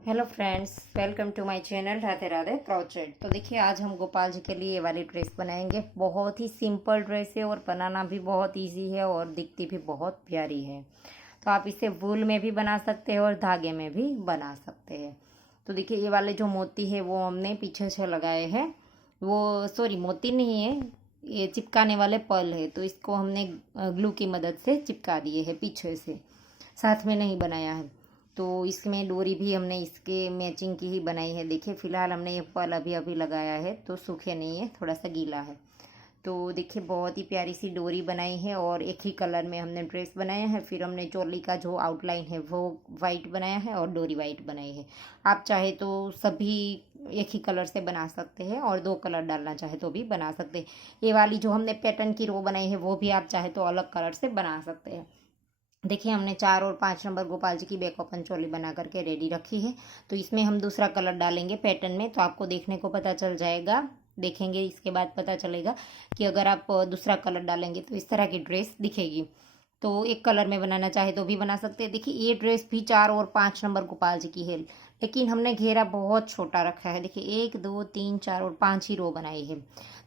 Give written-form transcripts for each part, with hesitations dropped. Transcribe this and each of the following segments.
Hello friends, welcome to my channel Radhe Radhe crochet. तो देखिए, आज हम गोपाल जी के लिए ये वाली ड्रेस बनाएंगे। बहुत ही सिंपल ड्रेस है और बनाना भी बहुत इजी है और दिखती भी बहुत प्यारी है। तो आप इसे वूल में भी बना सकते हैं और धागे में भी बना सकते हैं। तो देखिए, ये वाले जो मोती है वो हमने पीछे से लगाए हैं। वो सॉरी, मोती नहीं है, ये चिपकाने वाले पर्ल है। तो इसको हमने ग्लू की मदद से चिपका दिए हैं पीछे से, साथ में नहीं बनाया है। तो इसमें डोरी भी हमने इसके मैचिंग की ही बनाई है। देखिए, फ़िलहाल हमने ये पर्ल अभी अभी लगाया है तो सूखे नहीं है, थोड़ा सा गीला है। तो देखिए, बहुत ही प्यारी सी डोरी बनाई है और एक ही कलर में हमने ड्रेस बनाया है। फिर हमने चोली का जो आउटलाइन है वो वाइट बनाया है और डोरी वाइट बनाई है। आप चाहे तो सभी एक ही कलर से बना सकते हैं और दो कलर डालना चाहे तो भी बना सकते हैं। ये वाली जो हमने पैटर्न की रो बनाई है वो भी आप चाहे तो अलग कलर से बना सकते हैं। देखिए, हमने 4 और 5 नंबर गोपाल जी की बैक ओपन चोली बना करके रेडी रखी है। तो इसमें हम दूसरा कलर डालेंगे पैटर्न में, तो आपको देखने को पता चल जाएगा। देखेंगे इसके बाद पता चलेगा कि अगर आप दूसरा कलर डालेंगे तो इस तरह की ड्रेस दिखेगी। तो एक कलर में बनाना चाहे तो भी बना सकते हैं। देखिए, ये ड्रेस भी 4 और 5 नंबर गोपाल जी की है, लेकिन हमने घेरा बहुत छोटा रखा है। देखिए, 1 2 3 4 और 5 ही रो बनाई है।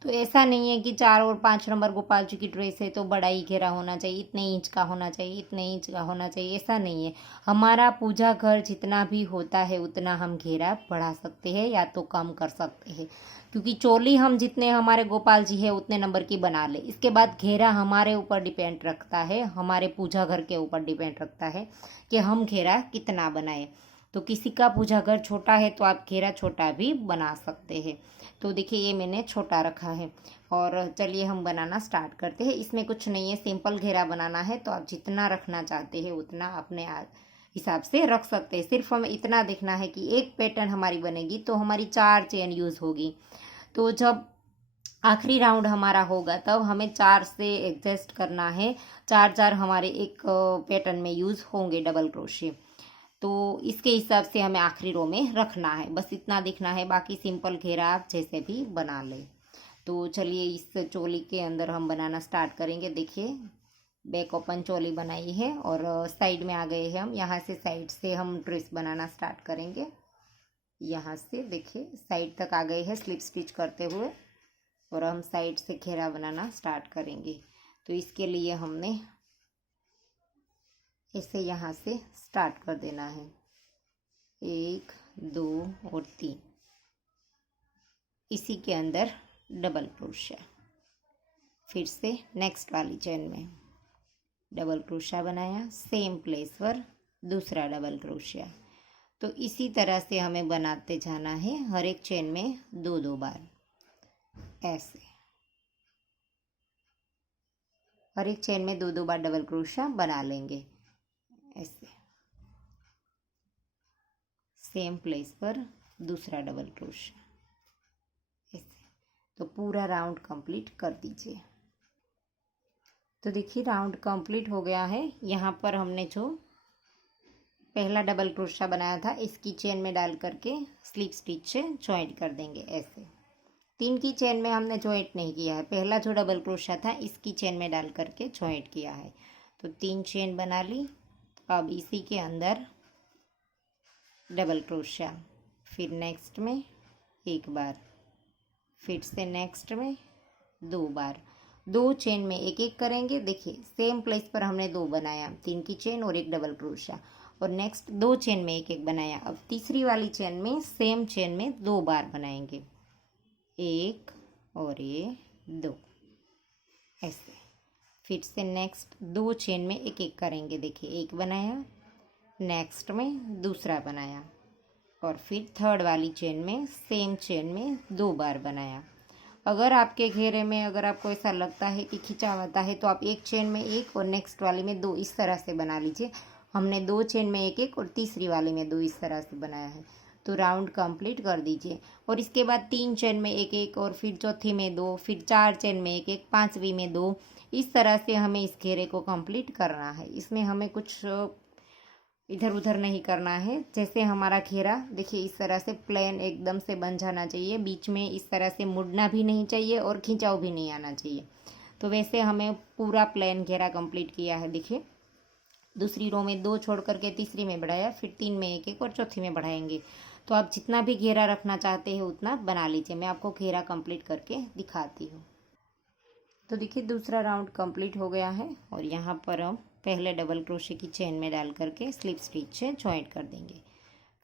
तो ऐसा नहीं है कि 4 और 5 नंबर गोपाल जी की ड्रेस है तो बड़ा ही घेरा होना चाहिए, इतने इंच का होना चाहिए, इतने इंच का होना चाहिए, ऐसा नहीं है। हमारा पूजा घर जितना भी होता है उतना हम घेरा बढ़ा सकते हैं या तो कम कर सकते हैं, क्योंकि चोली हम जितने हमारे गोपाल जी है उतने नंबर की बना ले। इसके बाद घेरा हमारे ऊपर डिपेंड रखता है, हमारे पूजा घर के ऊपर डिपेंड रखता है कि हम घेरा कितना बनाए। तो किसी का पूजा घर छोटा है तो आप घेरा छोटा भी बना सकते हैं। तो देखिए, ये मैंने छोटा रखा है। और चलिए हम बनाना स्टार्ट करते हैं। इसमें कुछ नहीं है, सिंपल घेरा बनाना है। तो आप जितना रखना चाहते हैं उतना अपने हिसाब से रख सकते हैं। सिर्फ हमें इतना देखना है कि एक पैटर्न हमारी बनेगी तो हमारी 4 चेन यूज़ होगी। तो जब आखिरी राउंड हमारा होगा तब हमें 4 से एडजस्ट करना है। 4 4 हमारे एक पैटर्न में यूज़ होंगे डबल क्रोशे। तो इसके हिसाब से हमें आखिरी रो में रखना है, बस इतना दिखना है। बाकी सिंपल घेरा आप जैसे भी बना लें। तो चलिए, इस चोली के अंदर हम बनाना स्टार्ट करेंगे। देखिए, बैक ओपन चोली बनाई है और साइड में आ गए हैं हम। यहाँ से साइड से हम ड्रेस बनाना स्टार्ट करेंगे। यहाँ से देखिए, साइड तक आ गए हैं स्लिप स्टिच करते हुए और हम साइड से घेरा बनाना स्टार्ट करेंगे। तो इसके लिए हमने इसे यहाँ से स्टार्ट कर देना है। 1 2 और 3, इसी के अंदर डबल क्रोशा। फिर से नेक्स्ट वाली चेन में डबल क्रोशा बनाया, सेम प्लेस पर दूसरा डबल क्रोशा। तो इसी तरह से हमें बनाते जाना है, हर एक चेन में 2 2 बार। ऐसे हर एक चेन में 2 2 बार डबल क्रोशा बना लेंगे। ऐसे सेम प्लेस पर दूसरा डबल क्रोशा। ऐसे तो पूरा राउंड कंप्लीट कर दीजिए। तो देखिए, राउंड कंप्लीट हो गया है। यहाँ पर हमने जो पहला डबल क्रोशा बनाया था इसकी चेन में डाल करके स्लिप स्टिच से जॉइंट कर देंगे। ऐसे 3 की चेन में हमने जॉइंट नहीं किया है, पहला जो डबल क्रोशा था इसकी चेन में डाल करके जॉइंट किया है। तो 3 चेन बना ली। अब इसी के अंदर डबल क्रोशा, फिर नेक्स्ट में एक बार, फिर से नेक्स्ट में 2 बार। 2 चेन में एक एक करेंगे। देखिए, सेम प्लेस पर हमने 2 बनाया, 3 की चेन और एक डबल क्रोशा, और नेक्स्ट 2 चेन में एक एक बनाया। अब तीसरी वाली चेन में सेम चेन में 2 बार बनाएंगे, 1 और ये 2। ऐसे फिर से नेक्स्ट 2 चेन में एक एक करेंगे। देखिए, एक बनाया, नेक्स्ट में दूसरा बनाया, और फिर थर्ड वाली चेन में सेम चेन में 2 बार बनाया। अगर आपके घेरे में अगर आपको ऐसा लगता है कि खिंचा हुआ है तो आप एक चेन में एक और नेक्स्ट वाली में 2 इस तरह से बना लीजिए। हमने 2 चेन में एक एक और तीसरी वाली में 2 इस तरह से बनाया है। तो राउंड कंप्लीट कर दीजिए। और इसके बाद 3 चेन में एक एक, और फिर चौथी में 2, फिर 4 चेन में एक एक, पांचवी में 2। इस तरह से हमें इस घेरे को कंप्लीट करना है। इसमें हमें कुछ इधर उधर नहीं करना है। जैसे हमारा घेरा देखिए, इस तरह से प्लेन एकदम से बन जाना चाहिए, बीच में इस तरह से मुड़ना भी नहीं चाहिए और खिंचाव भी नहीं आना चाहिए। तो वैसे हमें पूरा प्लेन घेरा कंप्लीट किया है। देखिए, दूसरी रो में 2 छोड़ करके तीसरी में बढ़ाया, फिर 3 में एक एक और चौथी में बढ़ाएंगे। तो आप जितना भी घेरा रखना चाहते हैं उतना बना लीजिए। मैं आपको घेरा कंप्लीट करके दिखाती हूँ। तो देखिए दूसरा राउंड कंप्लीट हो गया है और यहाँ पर हम पहले डबल क्रोशे की चेन में डाल करके स्लिप स्टिच से जॉइंट कर देंगे।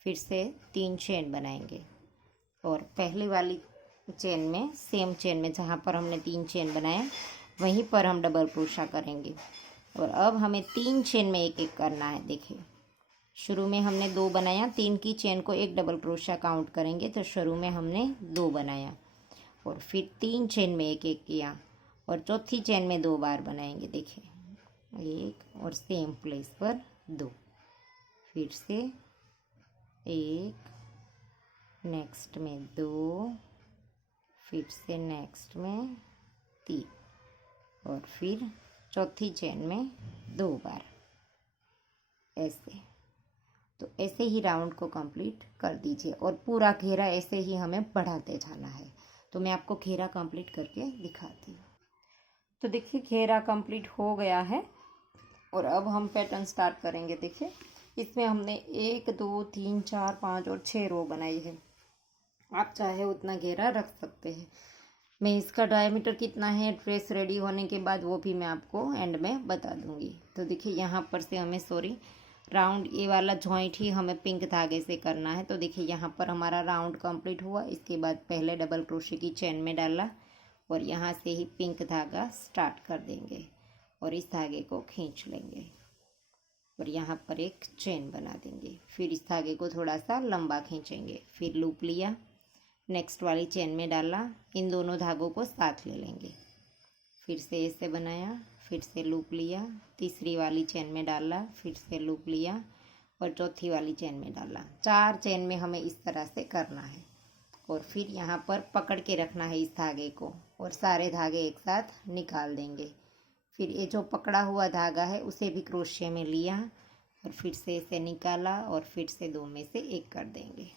फिर से 3 चेन बनाएंगे और पहली वाली चेन में सेम चेन में जहाँ पर हमने 3 चेन बनाया वहीं पर हम डबल क्रोशा करेंगे। और अब हमें 3 चेन में एक एक करना है। देखिए शुरू में हमने 2 बनाया, 3 की चेन को एक डबल क्रोशा काउंट करेंगे तो शुरू में हमने 2 बनाया और फिर 3 चेन में एक एक किया और चौथी चेन में 2 बार बनाएंगे। देखिए 1 और सेम प्लेस पर 2, फिर से 1, नेक्स्ट में 2, फिर से नेक्स्ट में 3 और फिर चौथी चेन में 2 बार, ऐसे। तो ऐसे ही राउंड को कंप्लीट कर दीजिए और पूरा घेरा ऐसे ही हमें बढ़ाते जाना है। तो मैं आपको घेरा कंप्लीट करके दिखाती हूँ। तो देखिए घेरा कंप्लीट हो गया है और अब हम पैटर्न स्टार्ट करेंगे। देखिए इसमें हमने 1 2 3 4 5 और 6 रो बनाई है। आप चाहे उतना घेरा रख सकते हैं। मैं इसका डायमीटर कितना है ड्रेस रेडी होने के बाद वो भी मैं आपको एंड में बता दूंगी। तो देखिए यहाँ पर से हमें राउंड ये वाला जॉइंट ही हमें पिंक धागे से करना है। तो देखिए यहाँ पर हमारा राउंड कंप्लीट हुआ। इसके बाद पहले डबल क्रोशे की चेन में डाला और यहाँ से ही पिंक धागा स्टार्ट कर देंगे और इस धागे को खींच लेंगे और यहाँ पर एक चेन बना देंगे। फिर इस धागे को थोड़ा सा लंबा खींचेंगे, फिर लूप लिया, नेक्स्ट वाली चेन में डाला, इन दोनों धागों को साथ ले लेंगे, फिर से ऐसे बनाया, फिर से लूप लिया, तीसरी वाली चेन में डाला, फिर से लूप लिया और चौथी वाली चेन में डाला। 4 चेन में हमें इस तरह से करना है और फिर यहाँ पर पकड़ के रखना है इस धागे को और सारे धागे एक साथ निकाल देंगे। फिर ये जो पकड़ा हुआ धागा है उसे भी क्रोशे में लिया और फिर से इसे निकाला और फिर से 2 में से एक कर देंगे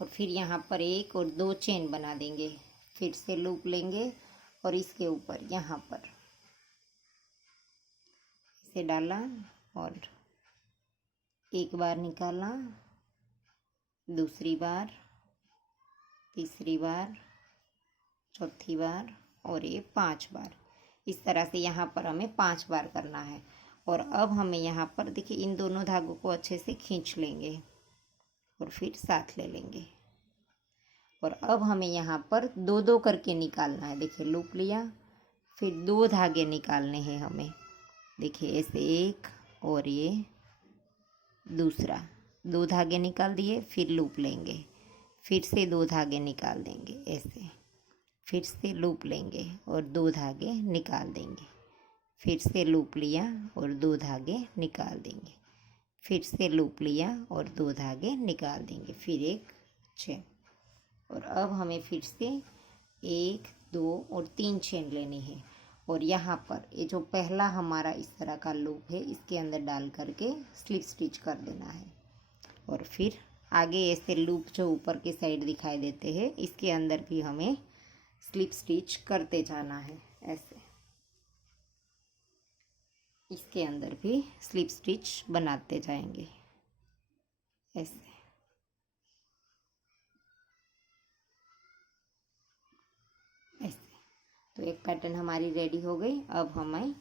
और फिर यहाँ पर 1 और 2 चेन बना देंगे। फिर से लूप लेंगे और इसके ऊपर यहाँ पर इसे डाला और एक बार निकाला, दूसरी बार, तीसरी बार, चौथी बार और ये 5 बार। इस तरह से यहाँ पर हमें 5 बार करना है। और अब हमें यहाँ पर देखिए इन दोनों धागों को अच्छे से खींच लेंगे और फिर साथ ले लेंगे और अब हमें यहाँ पर 2-2 करके निकालना है। देखिए लूप लिया, फिर 2 धागे निकालने हैं हमें। देखिए ऐसे एक और ये दूसरा, 2 धागे निकाल दिए, फिर लूप लेंगे, फिर से 2 धागे निकाल देंगे ऐसे, फिर से लूप लेंगे और 2 धागे निकाल देंगे, फिर से लूप लिया और 2 धागे निकाल देंगे, फिर से लूप लिया और 2 धागे निकाल देंगे, फिर एक चेन। और अब हमें फिर से 1 2 और 3 चेन लेनी है और यहाँ पर ये जो पहला हमारा इस तरह का लूप है इसके अंदर डाल करके स्लिप स्टिच कर देना है और फिर आगे ऐसे लूप जो ऊपर के साइड दिखाई देते हैं इसके अंदर भी हमें स्लिप स्टिच करते जाना है। ऐसे इसके अंदर भी स्लिप स्टिच बनाते जाएंगे ऐसे। तो एक पैटर्न हमारी रेडी हो गई। अब हमें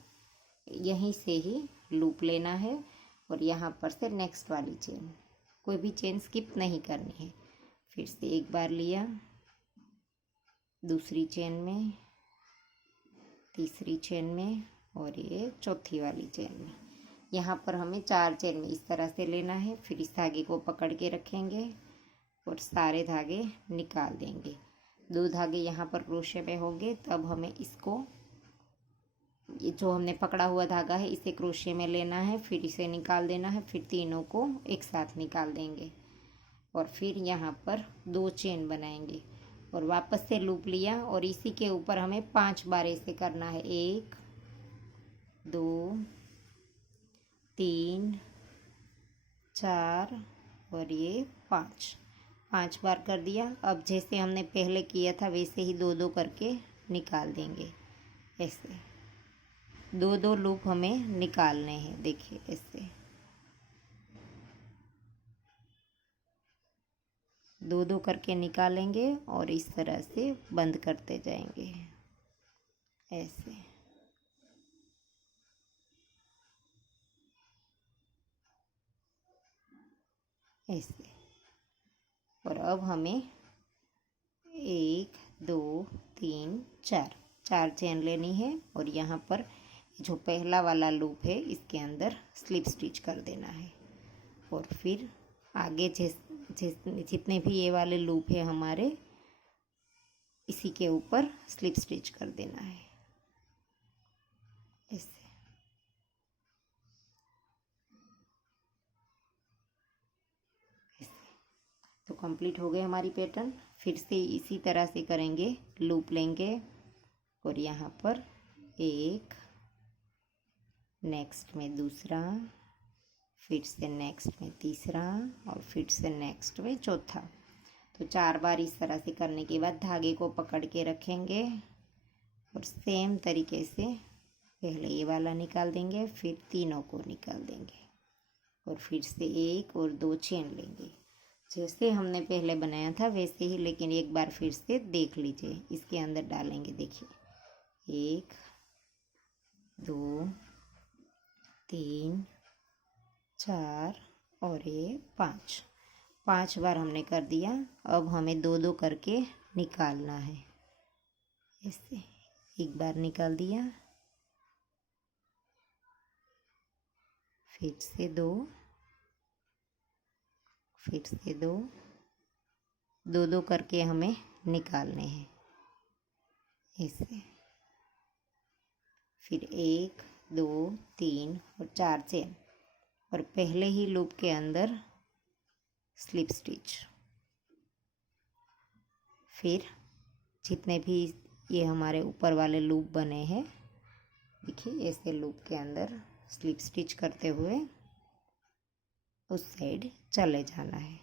यहीं से ही लूप लेना है और यहाँ पर से नेक्स्ट वाली चेन, कोई भी चेन स्किप नहीं करनी है। फिर से एक बार लिया, दूसरी चेन में, तीसरी चेन में और ये चौथी वाली चेन में। यहाँ पर हमें 4 चेन में इस तरह से लेना है। फिर इस धागे को पकड़ के रखेंगे और सारे धागे निकाल देंगे। 2 धागे यहाँ पर क्रोशे में होंगे, तब हमें इसको, ये जो हमने पकड़ा हुआ धागा है इसे क्रोशे में लेना है, फिर इसे निकाल देना है, फिर तीनों को एक साथ निकाल देंगे और फिर यहाँ पर 2 चेन बनाएंगे और वापस से लूप लिया और इसी के ऊपर हमें 5 बार ऐसे करना है। 1 2 3 4 और ये 5 बार कर दिया। अब जैसे हमने पहले किया था वैसे ही 2-2 करके निकाल देंगे ऐसे। दो दो लूप हमें निकालने हैं। देखिए ऐसे दो दो करके निकालेंगे और इस तरह से बंद करते जाएंगे ऐसे। ऐसे। और अब हमें 1 2 3 4 4 चेन लेनी है और यहाँ पर जो पहला वाला लूप है इसके अंदर स्लिप स्टिच कर देना है। और फिर आगे जितने भी ये वाले लूप है हमारे, इसी के ऊपर स्लिप स्टिच कर देना है ऐसे। तो कंप्लीट हो गई हमारी पैटर्न। फिर से इसी तरह से करेंगे, लूप लेंगे और यहाँ पर एक, नेक्स्ट में दूसरा, फिर से नेक्स्ट में तीसरा और फिर से नेक्स्ट में चौथा। तो 4 बार इस तरह से करने के बाद धागे को पकड़ के रखेंगे और सेम तरीके से पहले ये वाला निकाल देंगे, फिर तीनों को निकाल देंगे और फिर से 1 और 2 चेन लेंगे। जैसे हमने पहले बनाया था वैसे ही, लेकिन एक बार फिर से देख लीजिए। इसके अंदर डालेंगे, देखिए 1 2 3 4 और ये 5 बार हमने कर दिया। अब हमें दो दो करके निकालना है ऐसे। एक बार निकाल दिया, फिर से 2, फिर से 2, दो दो करके हमें निकालने हैं ऐसे। फिर 1 2 3 और 4 चेन और पहले ही लूप के अंदर स्लिप स्टिच। फिर जितने भी ये हमारे ऊपर वाले लूप बने हैं, देखिए ऐसे लूप के अंदर स्लिप स्टिच करते हुए उस साइड चले जाना है।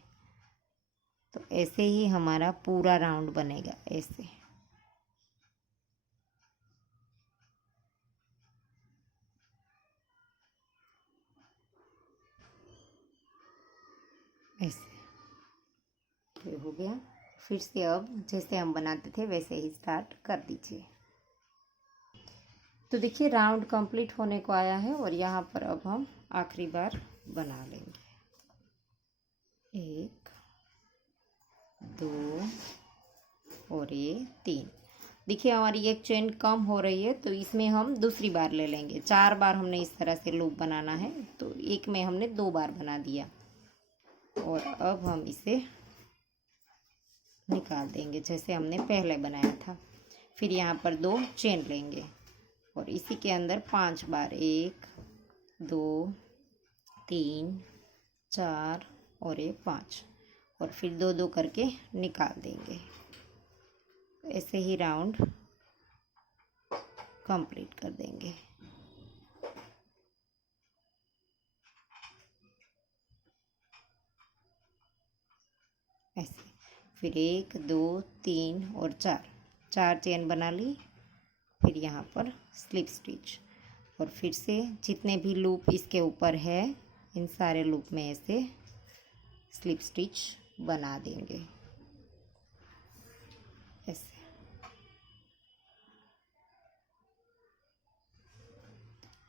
तो ऐसे ही हमारा पूरा राउंड बनेगा ऐसे। ऐसे ये हो गया। फिर से अब जैसे हम बनाते थे वैसे ही स्टार्ट कर दीजिए। तो देखिए राउंड कंप्लीट होने को आया है और यहाँ पर अब हम आखिरी बार बना लेंगे। 1 2 और ये 3। देखिए हमारी एक चेन कम हो रही है, तो इसमें हम दूसरी बार ले लेंगे। 4 बार हमने इस तरह से लूप बनाना है, तो एक में हमने 2 बार बना दिया और अब हम इसे निकाल देंगे जैसे हमने पहले बनाया था। फिर यहाँ पर 2 चेन लेंगे और इसी के अंदर 5 बार 1 2 3 4 और ये 5 और फिर 2 2 करके निकाल देंगे। ऐसे ही राउंड कंप्लीट कर देंगे। ऐसे फिर 1 2 3 और 4 चेन बना ली। फिर यहाँ पर स्लिप स्टिच और फिर से जितने भी लूप इसके ऊपर है इन सारे लूप में ऐसे स्लिप स्टिच बना देंगे ऐसे।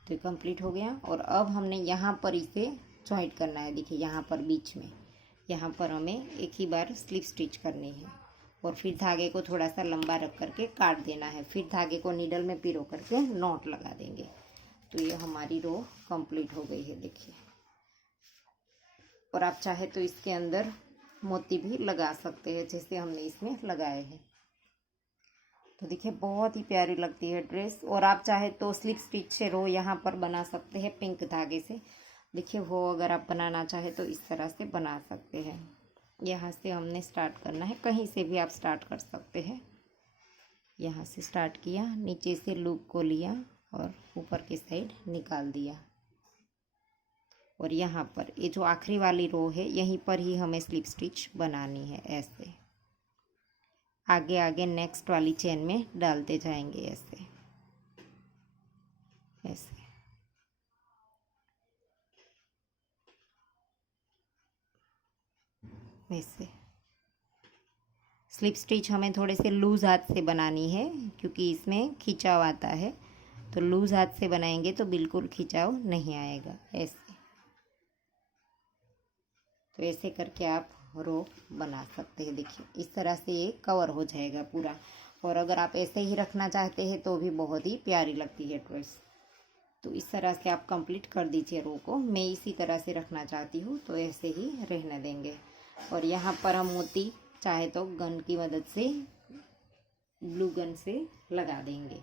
तो कंप्लीट हो गया और अब हमने यहाँ पर इसे जॉइंट करना है। देखिए यहाँ पर बीच में, यहाँ पर हमें एक ही बार स्लिप स्टिच करनी है और फिर धागे को थोड़ा सा लंबा रख करके काट देना है। फिर धागे को नीडल में पिरो करके नॉट लगा देंगे। तो ये हमारी रो कंप्लीट हो गई है देखिए। और आप चाहे तो इसके अंदर मोती भी लगा सकते हैं जैसे हमने इसमें लगाए हैं। तो देखिए बहुत ही प्यारी लगती है ड्रेस। और आप चाहे तो स्लिप स्टिच से रो यहाँ पर बना सकते हैं पिंक धागे से। देखिए वो अगर आप बनाना चाहे तो इस तरह से बना सकते हैं। यहाँ से हमने स्टार्ट करना है, कहीं से भी आप स्टार्ट कर सकते हैं। यहाँ से स्टार्ट किया, नीचे से लूप को लिया और ऊपर की साइड निकाल दिया। और यहाँ पर ये जो आखिरी वाली रो है यहीं पर ही हमें स्लिप स्टिच बनानी है ऐसे। आगे आगे नेक्स्ट वाली चेन में डालते जाएंगे ऐसे। ऐसे। ऐसे स्लिप स्टिच हमें थोड़े से लूज़ हाथ से बनानी है, क्योंकि इसमें खिंचाव आता है। तो लूज़ हाथ से बनाएंगे तो बिल्कुल खिंचाव नहीं आएगा। ऐसे तो ऐसे करके आप रो बना सकते हैं। देखिए इस तरह से ये कवर हो जाएगा पूरा। और अगर आप ऐसे ही रखना चाहते हैं तो भी बहुत ही प्यारी लगती है ड्रेस। तो इस तरह से आप कंप्लीट कर दीजिए रो को। मैं इसी तरह से रखना चाहती हूँ तो ऐसे ही रहने देंगे। और यहाँ पर हम मोती चाहे तो गन की मदद से, ग्लू गन से लगा देंगे।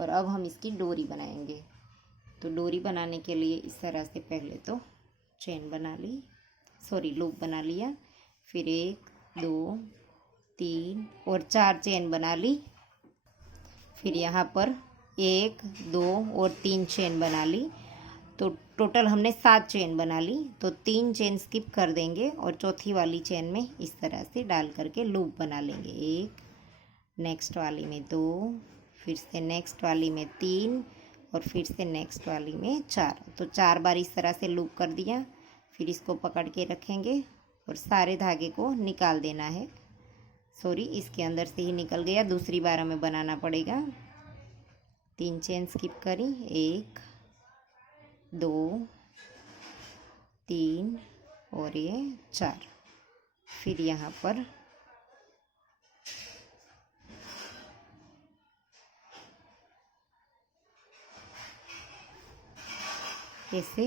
और अब हम इसकी डोरी बनाएंगे। तो डोरी बनाने के लिए इस तरह से पहले तो चेन बना ली, सॉरी लूप बना लिया। फिर 1 2 3 और 4 चेन बना ली। फिर यहाँ पर 1 2 और 3 चेन बना ली। तो टोटल हमने 7 चेन बना ली। तो 3 चेन स्किप कर देंगे और चौथी वाली चेन में इस तरह से डाल करके लूप बना लेंगे। 1, नेक्स्ट वाली में 2, फिर से नेक्स्ट वाली में 3 और फिर से नेक्स्ट वाली में 4। तो 4 बार इस तरह से लूप कर दिया। फिर इसको पकड़ के रखेंगे और सारे धागे को निकाल देना है। सॉरी, इसके अंदर से ही निकल गया, दूसरी बार हमें बनाना पड़ेगा। 3 चेन स्किप करी, 1 2 3 और ये 4। फिर यहाँ पर ऐसे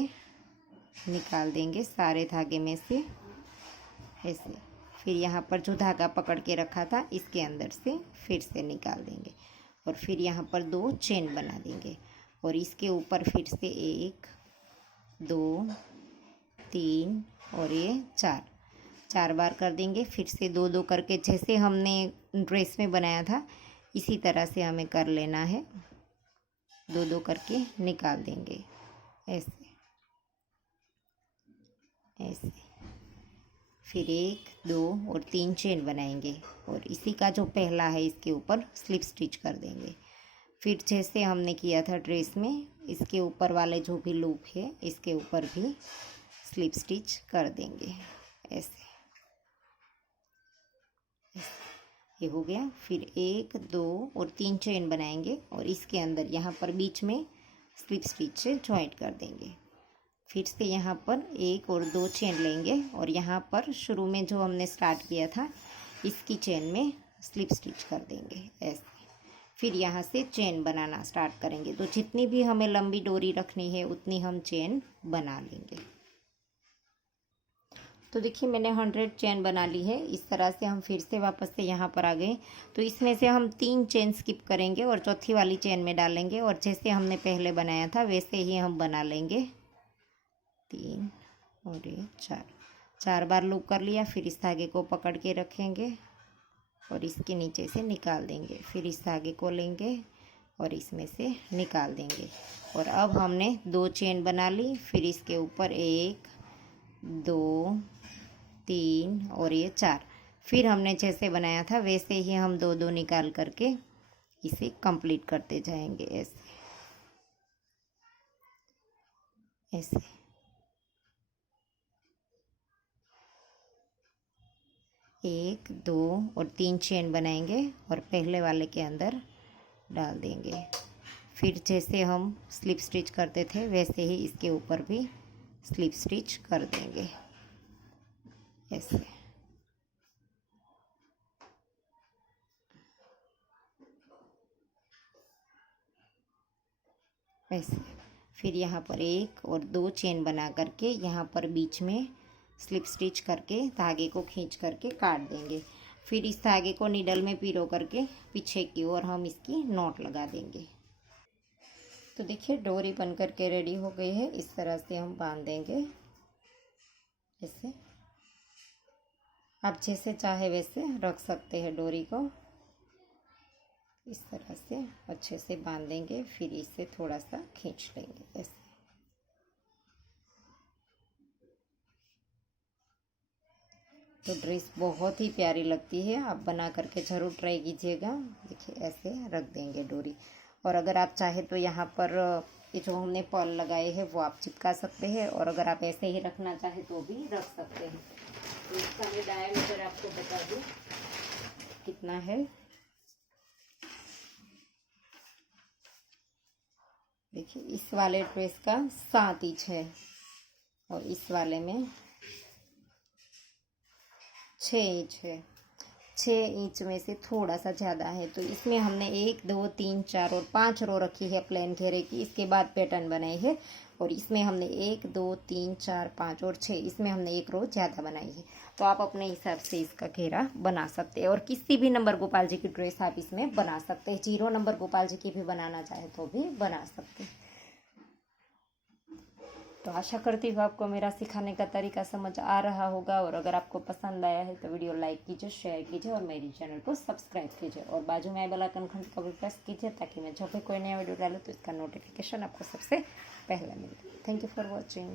निकाल देंगे सारे धागे में से ऐसे। फिर यहाँ पर जो धागा पकड़ के रखा था इसके अंदर से फिर से निकाल देंगे। और फिर यहाँ पर 2 चेन बना देंगे और इसके ऊपर फिर से 1 2 3 और ये 4 बार कर देंगे। फिर से 2 2 करके, जैसे हमने ड्रेस में बनाया था इसी तरह से हमें कर लेना है। 2 2 करके निकाल देंगे ऐसे ऐसे। फिर 1 2 और 3 चेन बनाएंगे और इसी का जो पहला है इसके ऊपर स्लिप स्टिच कर देंगे। फिर जैसे हमने किया था ड्रेस में, इसके ऊपर वाले जो भी लूप है इसके ऊपर भी स्लिप स्टिच कर देंगे ऐसे। ये हो गया। फिर 1 2 और 3 चेन बनाएंगे और इसके अंदर यहाँ पर बीच में स्लिप स्टिच से जॉइंट कर देंगे। फिर से यहाँ पर 1 और 2 चेन लेंगे और यहाँ पर शुरू में जो हमने स्टार्ट किया था इसकी चेन में स्लिप स्टिच कर देंगे ऐसे। फिर यहाँ से चेन बनाना स्टार्ट करेंगे। तो जितनी भी हमें लंबी डोरी रखनी है उतनी हम चेन बना लेंगे। तो देखिए मैंने 100 चेन बना ली है। इस तरह से हम फिर से वापस से यहाँ पर आ गए। तो इसमें से हम 3 चेन स्किप करेंगे और चौथी वाली चेन में डालेंगे और जैसे हमने पहले बनाया था वैसे ही हम बना लेंगे। 3 और ये 4 बार लूप कर लिया। फिर इस धागे को पकड़ के रखेंगे और इसके नीचे से निकाल देंगे। फिर इस धागे को लेंगे और इसमें से निकाल देंगे। और अब हमने 2 चेन बना ली। फिर इसके ऊपर 1 2 3 और ये 4। फिर हमने जैसे बनाया था वैसे ही हम 2 2 निकाल करके इसे कंप्लीट करते जाएंगे ऐसे ऐसे। 1 2 और 3 चेन बनाएंगे और पहले वाले के अंदर डाल देंगे। फिर जैसे हम स्लिप स्टिच करते थे वैसे ही इसके ऊपर भी स्लिप स्टिच कर देंगे ऐसे ऐसे। फिर यहाँ पर 1 और 2 चेन बना करके यहाँ पर बीच में स्लिप स्टिच करके धागे को खींच करके काट देंगे। फिर इस धागे को नीडल में पिरो करके पीछे की ओर हम इसकी नॉट लगा देंगे। तो देखिए डोरी बन करके रेडी हो गई है। इस तरह से हम बांध देंगे ऐसे। आप जैसे चाहे वैसे रख सकते हैं डोरी को। इस तरह से अच्छे से बांध देंगे। फिर इसे थोड़ा सा खींच लेंगे ऐसे। तो ड्रेस बहुत ही प्यारी लगती है। आप बना करके ज़रूर ट्राई कीजिएगा। देखिए ऐसे रख देंगे डोरी। और अगर आप चाहे तो यहाँ पर ये जो हमने पर्ल लगाए हैं वो आप चिपका सकते हैं, और अगर आप ऐसे ही रखना चाहे तो भी रख सकते हैं। तो इसका मैं डायमीटर आपको बता दूँ कितना है। देखिए इस वाले ड्रेस का 7 इंच है और इस वाले में 6 इंच है। 6 इंच में से थोड़ा सा ज़्यादा है, तो इसमें हमने 1 2 3 4 और 5 रो रखी है प्लेन घेरे की। इसके बाद पैटर्न बनाई है, और इसमें हमने 1 2 3 4 5 और 6, इसमें हमने 1 रो ज़्यादा बनाई है। तो आप अपने हिसाब से इसका घेरा बना सकते हैं, और किसी भी नंबर गोपाल जी की ड्रेस आप इसमें बना सकते हैं। 0 नंबर गोपाल जी की भी बनाना चाहे तो भी बना सकते हैं। तो आशा करती हूँ आपको मेरा सिखाने का तरीका समझ आ रहा होगा, और अगर आपको पसंद आया है तो वीडियो लाइक कीजिए, शेयर कीजिए और मेरी चैनल को सब्सक्राइब कीजिए, और बाजू में बेल आइकन घंटी को भी प्रेस कीजिए ताकि मैं जब भी कोई नया वीडियो डालूँ तो इसका नोटिफिकेशन आपको सबसे पहले मिले। Thank you for watching.